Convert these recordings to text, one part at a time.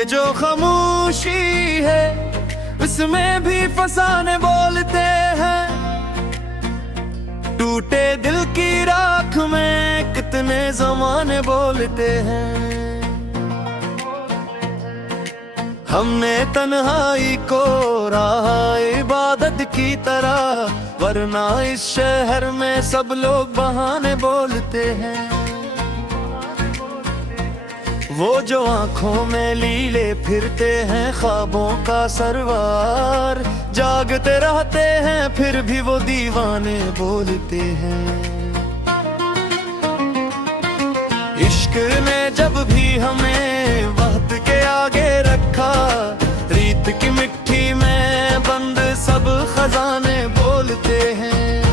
ये जो खामोशी है उसमें भी फसाने बोलते हैं। टूटे दिल की राख में कितने ज़माने बोलते हैं। हमने तन्हाई को रहा इबादत की तरह, वरना इस शहर में सब लोग बहाने बोलते हैं। वो जो आंखों में लीले फिरते हैं ख्वाबों का सरवार, जागते रहते हैं फिर भी वो दीवाने बोलते हैं। इश्क ने जब भी हमें वक्त के आगे रखा, रीत की मिट्टी में बंद सब खजाने बोलते हैं।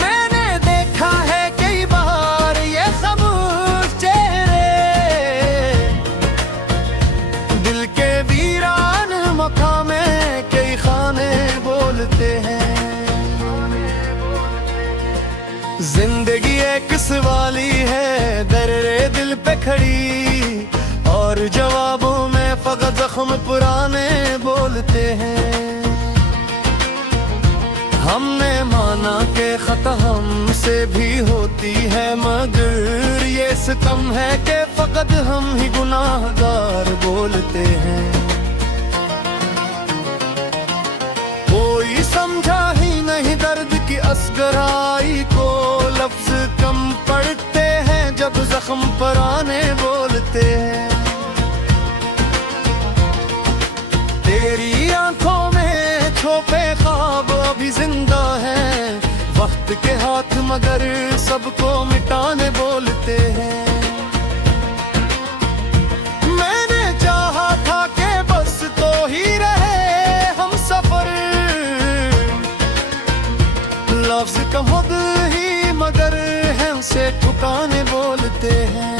मैंने देखा है कई बार ये खामोश चेहरे, दिल के वीरान मकाम में कई खाने बोलते हैं। जिंदगी एक सवाली है दर्रे दिल पे खड़ी, और जवाबों में फकत जख्म पुराने बोलते हैं। हमने माना कि खता हमसे भी होती है, मगर ये सितम है कि फकत हम ही गुनाहगार बोलते हैं। कोई समझा ही नहीं दर्द की असगराई को, लफ्ज कम पड़ते हैं जब जख्म पुराने बोलते हैं। तेरी आंखों में छुपे ख्वाब अभी जिंदा हैं, वक्त के हाथ मगर सबको मिटाने बोलते हैं। मैंने चाहा था कि बस तो ही रहे हम सफर, लफ्ज कम खुद ही मगर हमसे ठुकाने बोलते हैं।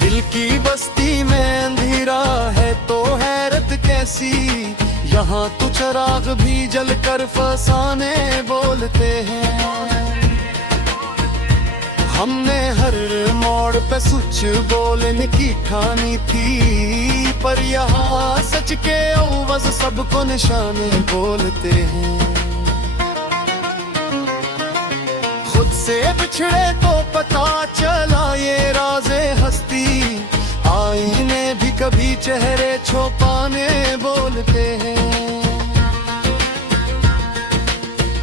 दिल की बस्ती में अंधेरा है तो हैरत कैसी, यहाँ तो चिराग भी जल कर फसाने बोलते हैं। हमने हर मोड़ पे सच बोलने की ठानी थी, पर यहाँ सच के अवज़ सबको निशाने बोलते हैं। खुद से बिछड़े तो पता चला ये राज़े हस्ती, आईने भी कभी चेहरे छुपाने बोलते हैं।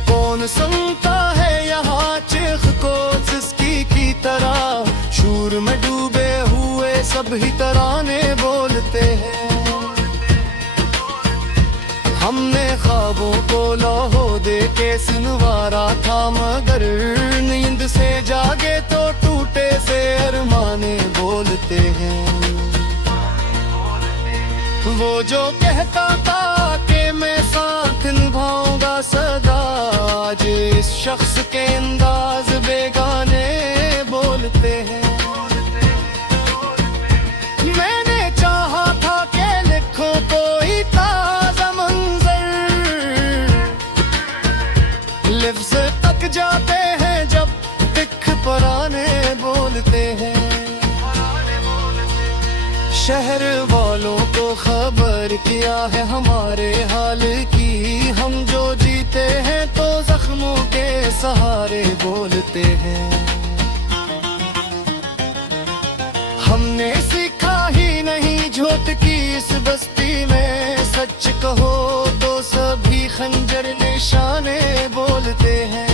कौन सुनता है यहाँ चीख को जिसकी की तरह, शूर में डूबे हुए सब ही तराने बोलते हैं। हमने ख्वाबों को लौहो दे के सुनवारा था, मगर नींद से जागे तो टूटे से अरमाने बोलते हैं। वो जो कहता था कि मैं साथ निभाऊंगा सदा, आज इस शख्स के अंदाज बेगाने बोलते हैं। मैंने चाहा था कि लिखो कोई ताजा मंजर, लिफ्ज़ तक जाते हैं जब दिख पुराने बोलते हैं। शहर वालों को खबर किया है हमारे हाल की, हम जो जीते हैं तो जख्मों के सहारे बोलते हैं। हमने सीखा ही नहीं झूठ की इस बस्ती में, सच कहो तो सभी खंजर निशाने बोलते हैं।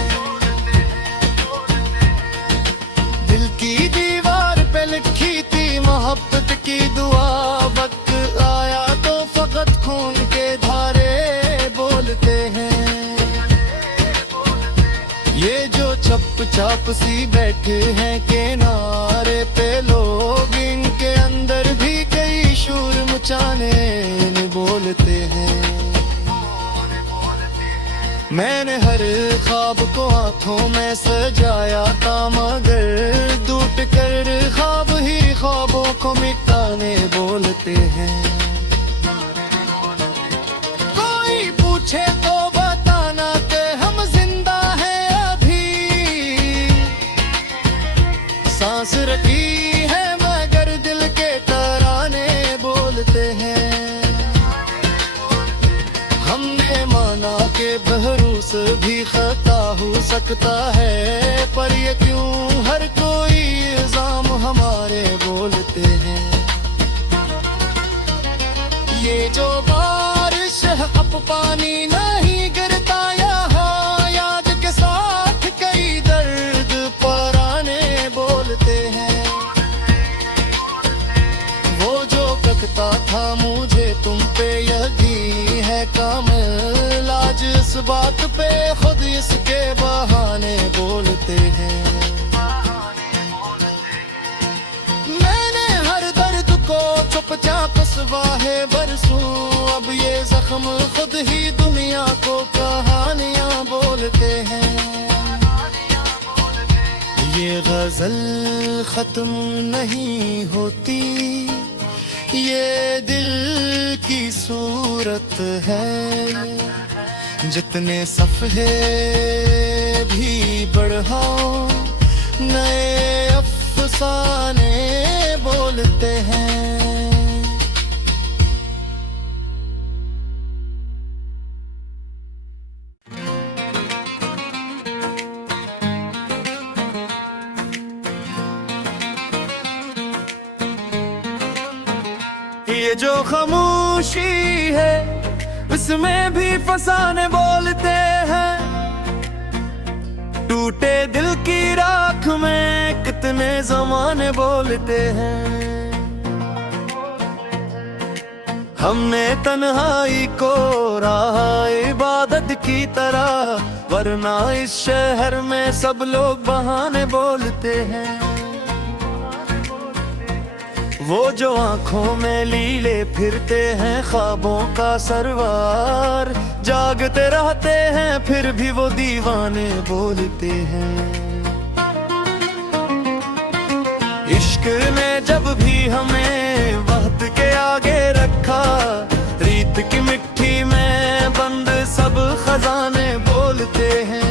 दिल की दीवार पे लिखी थी मोहब्बत की दुआ, वक्त आया तो फकत खून के धारे बोलते हैं। ये जो चप चाप सी बैठे हैं किनारे पे लोग, इनके अंदर भी कई शूर मचाने बोलते हैं। मैंने हर ख्वाब को हाथों में सजाया था, मगर टूट कर ख्वाब ही ख्वाबों को मिटाने बोलते हैं। कोई पूछे तो बताना कि हम जिंदा हैं अभी, सांस रखी है भी खता हो सकता है, पर ये क्यों हर कोई इल्जाम हमारे बोलते हैं। ये जो बारिश है अब पानी नहीं गिरता यहाँ, याद के साथ कई दर्द पराने बोलते हैं। वो जो तकता था मुझे तुम पे यही है कामिल, आज इस बात पे खुद इसके बहाने बोलते हैं। मैंने हर दर्द को चुपचाप स्वाहे बरसूं, अब ये जख्म खुद ही दुनिया को कहानियां बोलते हैं। ये गजल खत्म नहीं होती, ये दिल की सूरत है। जितने सफ़हे भी बढ़ाओ नए अफसाने बोलते हैं। ये जो खामोशी है इसमें भी फसाने बोलते हैं। टूटे दिल की राख में कितने ज़माने बोलते हैं। हमने तन्हाई को रहा इबादत की तरह, वरना इस शहर में सब लोग बहाने बोलते हैं। वो जो आंखों में लीले फिरते हैं ख्वाबों का सरवार, जागते रहते हैं फिर भी वो दीवाने बोलते हैं। इश्क ने जब भी हमें वक्त के आगे रखा, रीत की मिट्टी में बंद सब खजाने बोलते हैं।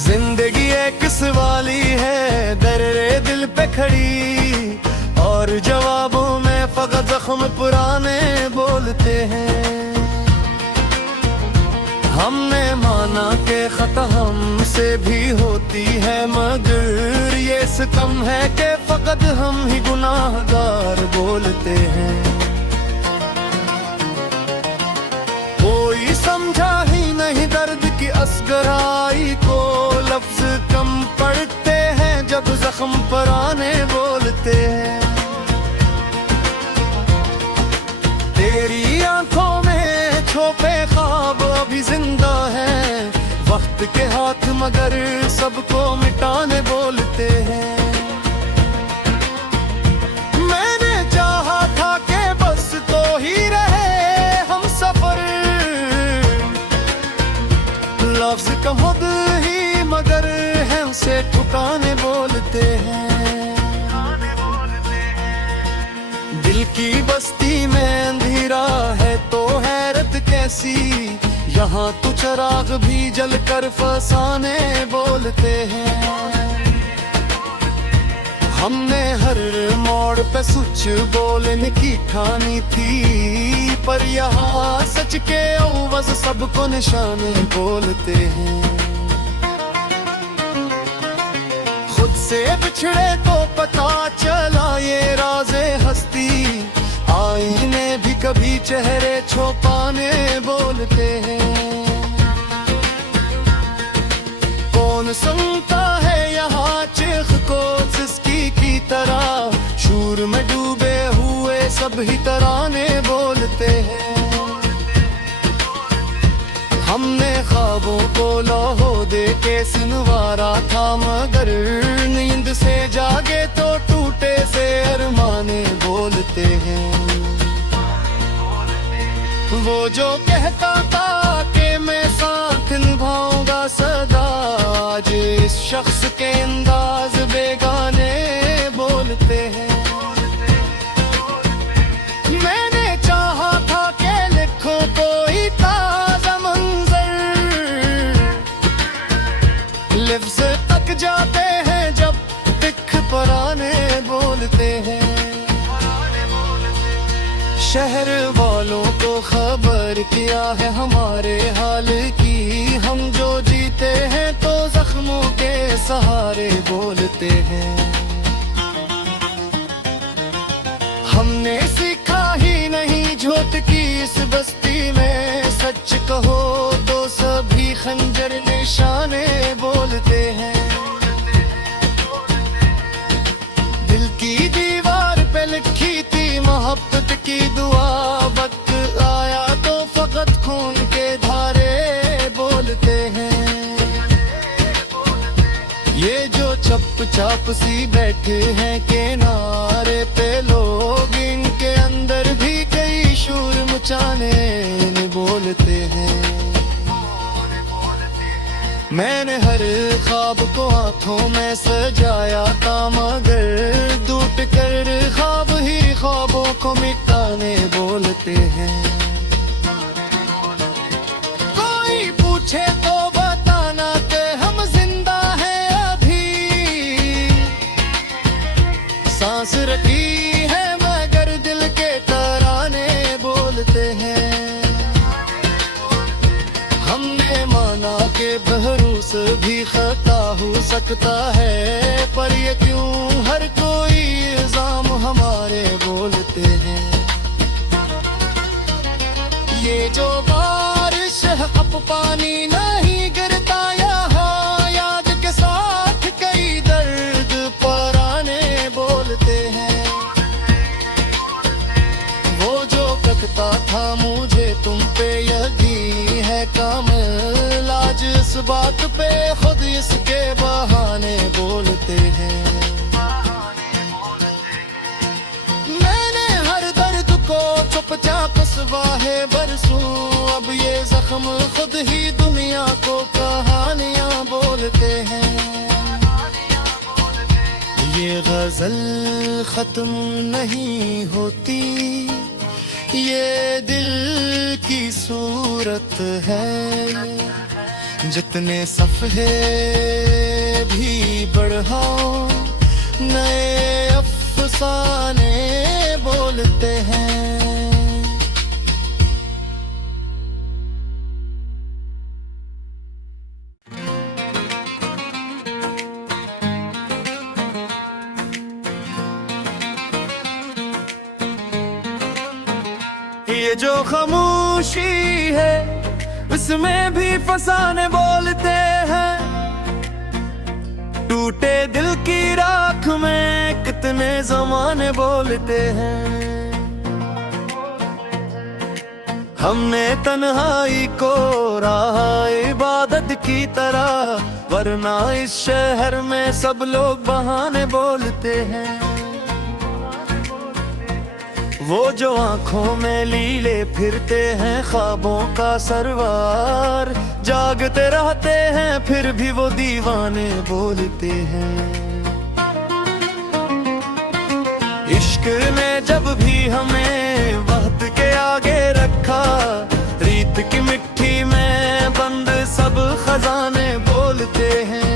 जिंदगी एक सवाली है दर्रे दिल पे खड़ी, और जवाबों में फकत जख्म पुराने बोलते हैं। हमने माना कि खता हमसे भी होती है, मगर ये सितम है कि फकत हम ही गुनाहगार बोलते हैं। कोई समझा ही नहीं दर्द की असगराई को, लफ्ज कम पड़ते हैं जब जख्म पराने बोलते हैं। तेरी आंखों में छुपे ख्वाब अभी जिंदा हैं, वक्त के हाथ मगर सबको मिटाने बोलते हैं। मैंने चाहा था कि बस तो ही रहे हम सफर, लफ्ज कम खुद ही मगर है उसे ठुकाने बोलते हैं। दिल की बस्ती में अंधेरा है तो हैरत कैसी, यहाँ तो चिराग भी जल कर फसाने बोलते हैं। हमने हर मोड़ पे सच बोलने की ठानी थी, पर यहाँ सच के अवज़ सबको निशाने बोलते हैं। खुद से बिछड़े तो पता चला ये राज़े हस्ती, आईने भी कभी चेहरे छुपाने बोलते हैं। कौन सुनता है यहाँ चीख को जिसकी की तरह, शूर में डूबे हुए सब ही तराने बोलते हैं। हमने ख्वाबों को लौहो दे के सिनवारा था, मगर नींद से जागे तो टूटे से अरमाने बोलते हैं। वो जो कहता था कि मैं साथ निभाऊंगा सदा, आज इस शख्स के अंदाज बेगाने बोलते हैं। मैंने चाहा था कि लिखो कोई ताज़ शहर वालों को खबर किया है हमारे हाल की। हम जो जीते हैं तो जख्मों के सहारे बोलते हैं। हमने सीखा ही नहीं झूठ की इस बस्ती में, सच कहो तो सभी खंजर निशाने बोलते हैं। दिल की दीवार पे लिखी थी मोहब्बत की दुआ, वक्त आया तो फकत खून के धारे बोलते हैं। ये जो चप चाप सी बैठे हैं किनारे पे लोग, इनके अंदर भी कई शूर मचाने बोलते हैं। मैंने हर ख्वाब को आंखों में सजाया था, मगर टूट कर ख्वाब ही ख्वाबों को मिटाने बोलते हैं। कोई पूछे तो बताना कि हम जिंदा हैं अभी, सांस रखी है मगर दिल के तराने बोलते हैं। हमने माना के बहरूस भी खता हो सकता है, पर ये क्यों हर कोई इल्जाम हमारे बोलते हैं। ये जो बारिश है अब पानी नहीं गिरता यहाँ, याद के साथ कई दर्द पराने बोलते हैं। वो जो तकता था मुझे तुम पे यकीन है कामिल, आज इस बात पे खुद इसके बहाने बोलते हैं। मैंने हर दर्द को चुपचाप सवाहे बरसों, अब ये जख्म खुद ही दुनिया को कहानियां बोलते हैं। ये गजल खत्म नहीं होती, ये दिल की सूरत है। जितने सफ़हे भी बढ़ाओ नए अफसाने बोलते हैं। ये जो खामोशी है उसमें भी फसाने बोलते हैं। टूटे दिल की राख में कितने ज़माने बोलते हैं। हमने तन्हाई को रहा इबादत की तरह, वरना इस शहर में सब लोग बहाने बोलते हैं। वो जो आंखों में लीले फिरते हैं ख्वाबों का सरवार, जागते रहते हैं फिर भी वो दीवाने बोलते हैं। इश्क ने जब भी हमें वक्त के आगे रखा, रीत की मिट्टी में बंद सब खजाने बोलते हैं।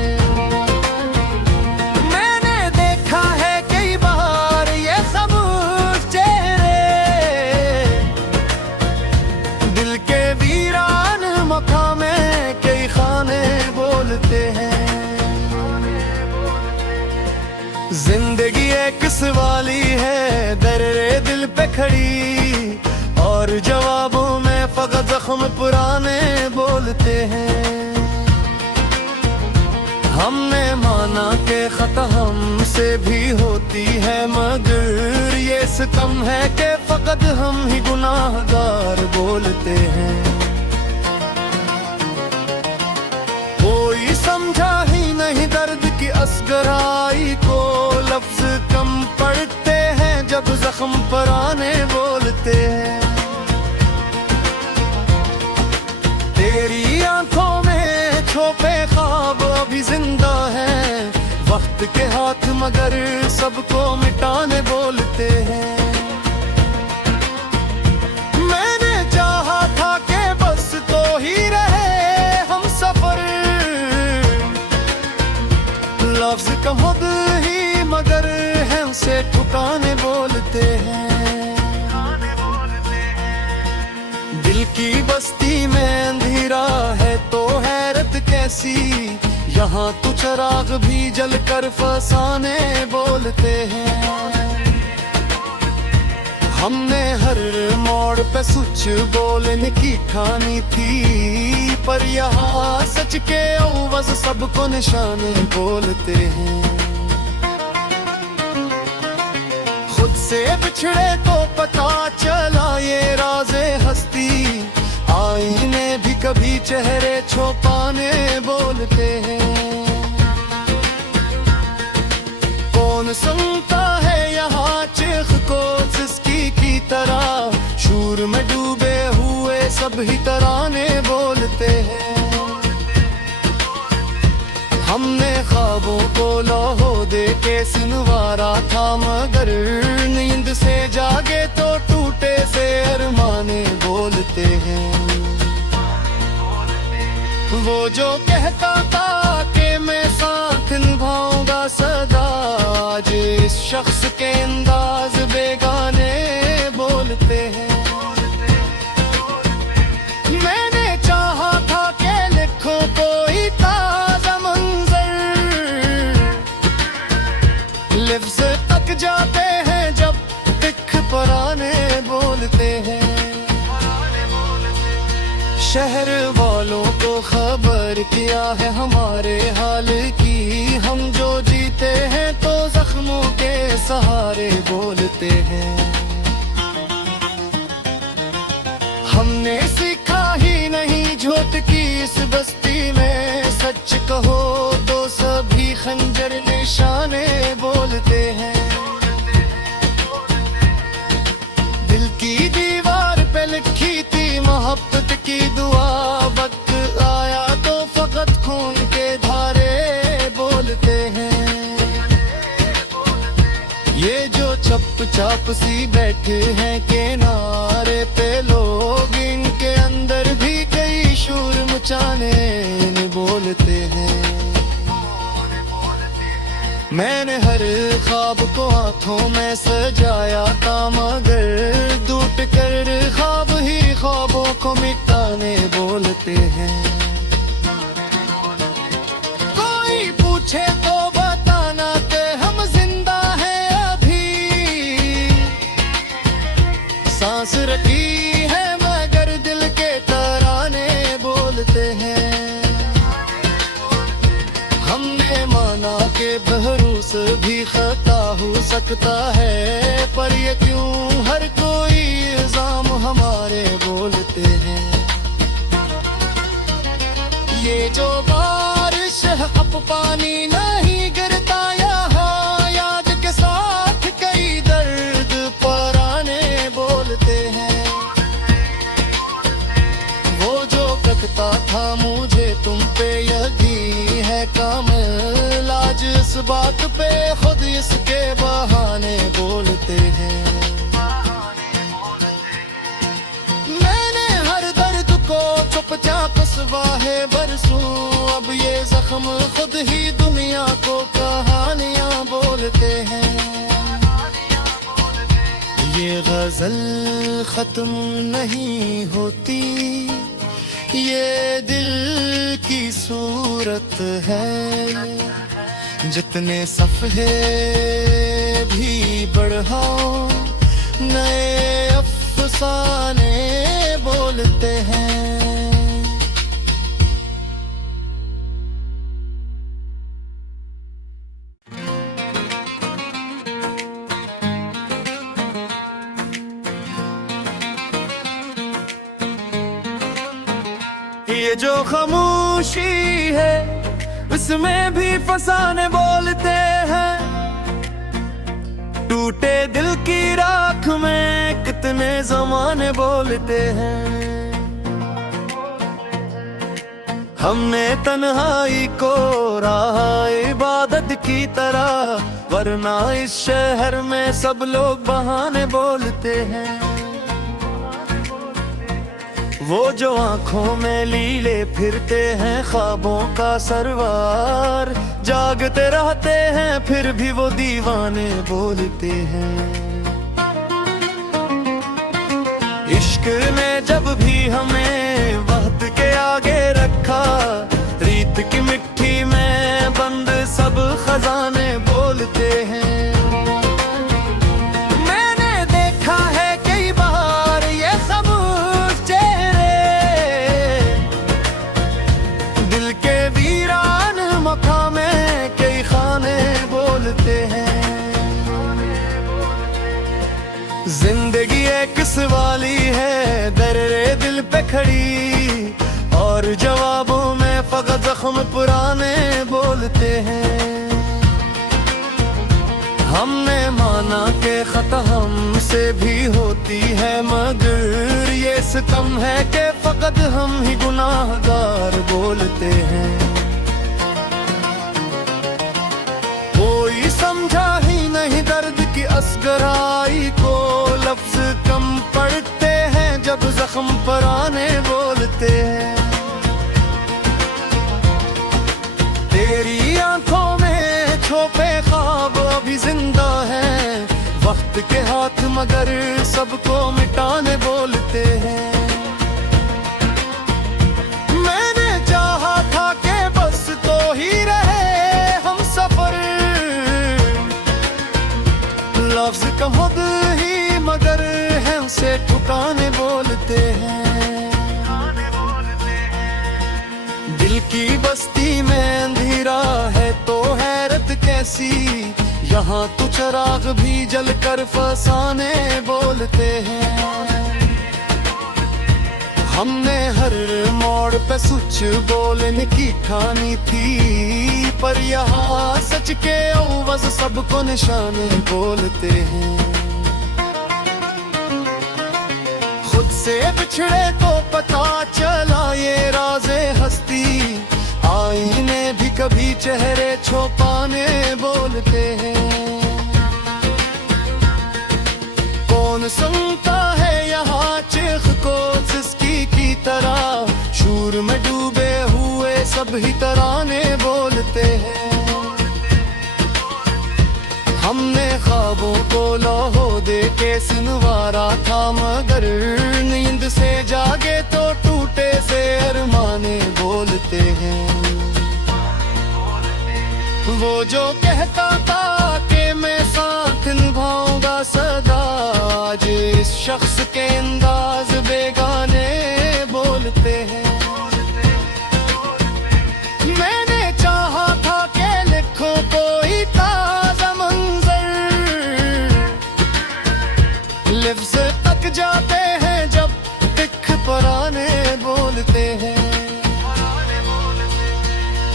जिंदगी एक सवाली है दर्रे दिल पे खड़ी, और जवाबों में फकत जख्म पुराने बोलते हैं। हमने माना के खता हमसे भी होती है, मगर ये सितम है कि फकत हम ही गुनाहगार बोलते हैं। कोई समझा ही नहीं दर्द की असगराई को, लफ्ज कम पड़ते हैं जब जख्म पराने बोलते हैं। तेरी आंखों में छुपे ख्वाब अभी जिंदा हैं, वक्त के हाथ मगर सबको मिटाने बोलते हैं। मैंने चाहा था कि बस तो ही रहे हम सफर, लफ्ज कम खुद ही मगर हमसे ठुकाने बोलते हैं। दिल की बस्ती में अंधेरा है तो हैरत कैसी, यहाँ तो चिराग भी जल कर फसाने बोलते हैं। हमने हर मोड़ पे सच बोलने की ठानी थी, पर यहाँ सच के अवज़ सबको निशाने बोलते हैं। खुद से बिछड़े को पता चला ये राज़े हस्ती, आईने भी कभी चेहरे छुपाने बोलते हैं। कौन सुनता है यहाँ चीख को जिसकी की तरह, शूर में डूबे हुए सब ही तराने बोलते हैं। हमने ख्वाबों को लौहो दे के सुनवारा था, मगर नींद से जागे तो टूटे से अरमाने बोलते हैं। वो जो कहता था कि मैं साथ निभाऊंगा सदा, आज इस शख्स के अंदाज बेगाने बोलते हैं। मैंने चाहा था कि लिखो कोई ताजा मंजर, लिफ्ज़ तक जाते हैं जब दिख पराने बोलते हैं। शहर वालों को खबर किया है हमारे हाल की, हम जो जीते हैं तो जख्मों के सहारे बोलते हैं। हमने सीखा ही नहीं झूठ की इस बस्ती में, सच कहो तो सभी खंजर निशाने बोलते हैं। दिल की दीवार पे लिखी थी मोहब्बत की दुआ, वक्त आया तो फकत खून के धारे बोलते हैं। ये जो चुपचाप सी बैठे हैं किनारे पे लोग, इनके अंदर भी कई शूर मचाने बोलते हैं। मैंने हर ख्वाब को हाथों में सजाया था, मगर टूट कर ख्वाब ही ख्वाबों को मिटाने बोलते हैं। कोई पूछे तो बताना कि हम जिंदा हैं अभी, सांस रखी है मगर दिल के तराने बोलते हैं। हमने माना कि भरोस भी खता हो सकता है, पर ये क्यों हर कोई इल्जाम हमारे बोलते हैं। ये जो बारिश है अब पानी नहीं गिरता यहाँ, याद के साथ कई दर्द पराने बोलते हैं। वो जो कहता था मुझे तुम पे यकीन है कामिल, आज इस बात पे खुद इसके बहाने बोलते हैं। मैंने हर दर्द को चुपचाप सवाहे बरसों, अब ये जख्म खुद ही दुनिया को कहानियां बोलते हैं। ये गजल खत्म नहीं होती, ये दिल की सूरत है। जितने सफ़हे भी बढ़ाओ नए अफसाने बोलते हैं। ये जो खामोशी है उसमें भी फसाने बोलते हैं। टूटे दिल की राख में कितने ज़माने बोलते हैं। हमने तन्हाई को रहा इबादत की तरह, वरना इस शहर में सब लोग बहाने बोलते हैं। वो जो आंखों में लीले फिरते हैं ख्वाबों का सरवार, जागते रहते हैं फिर भी वो दीवाने बोलते हैं। इश्क ने जब भी हमें वक्त के आगे रखा, रीत की मिट्टी में बंद सब खजाने बोलते हैं। मैंने देखा है कई बार ये खामोश चेहरे, दिल के वीरान मकाम में कई खाने बोलते हैं। जिंदगी एक सवाली है दर्रे दिल पे खड़ी, और जवाबों में फकत जख्म पुराने बोलते हैं। हमने माना कि खता हमसे भी होती है, मगर ये सितम है कि फकत हम ही गुनाहगार बोलते हैं। कोई समझा ही नहीं दर्द की असगराई को, लफ्ज कम पड़ते हैं जब जख्म पुराने बोलते हैं। तेरी आंखों में छुपे ख्वाब अभी जिंदा हैं, वक्त के हाथ मगर सबको मिटाने बोलते हैं। मैंने चाहा था कि बस तो ही रहे हम सफर, लफ्ज कम खुद ही मगर है उसे ठुकाने बोलते हैं। दिल की बस्ती में अंधेरा है तो हैरत कैसी, यहाँ तो चिराग भी जल कर फसाने बोलते हैं। हमने हर मोड़ पे सच बोलने की ठानी थी, पर यहाँ सच के अवज़ सबको निशाने बोलते हैं। खुद से बिछड़े तो पता चला ये राज़े हस्ती, आईने भी कभी चेहरे छुपाने बोलते हैं। कौन सुनता है यहाँ चीख को जिसकी की तरह, शूर में डूबे हुए सब ही तराने बोलते हैं। हमने ख्वाबों को लौहो दे के सुनवारा था, मगर नींद से जागे तो टूटे से अरमाने बोलते हैं। वो जो कहता था कि मैं साथ निभाऊंगा सदा, आज इस शख्स के अंदाज बेगाने बोलते हैं। मैंने चाहा था कि लिखो कोई ताजा मंजर, लिफ्ज़ तक जाते हैं जब दिख पुराने बोलते हैं।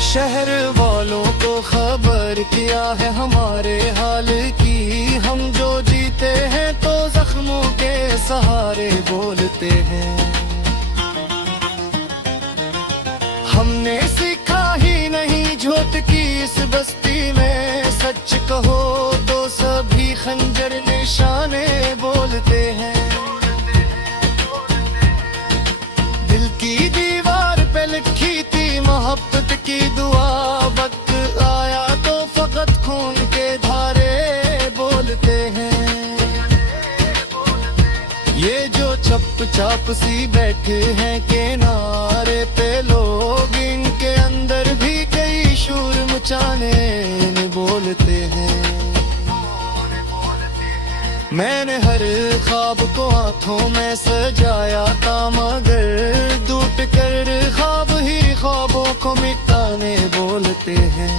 शहर वालों को खबर किया है हमारे हाल की, हम जो जीते हैं तो जख्मों के सहारे बोलते हैं। हमने सीखा ही नहीं झूठ की इस बस्ती में, सच कहो तो सभी खंजर निशाने बोलते हैं। दिल की दीवार पे लिखी थी मोहब्बत की दुआ, वक्त आया तो फकत खून के धारे बोलते हैं। ये जो चुपचाप सी बैठे हैं किनारे पे लोग, इनके अंदर भी कई शूर मचाने बोलते हैं। मैंने हर ख्वाब को हाथों में सजाया था, मगर टूट कर ख्वाब ही ख्वाबों को मिटाने बोलते हैं।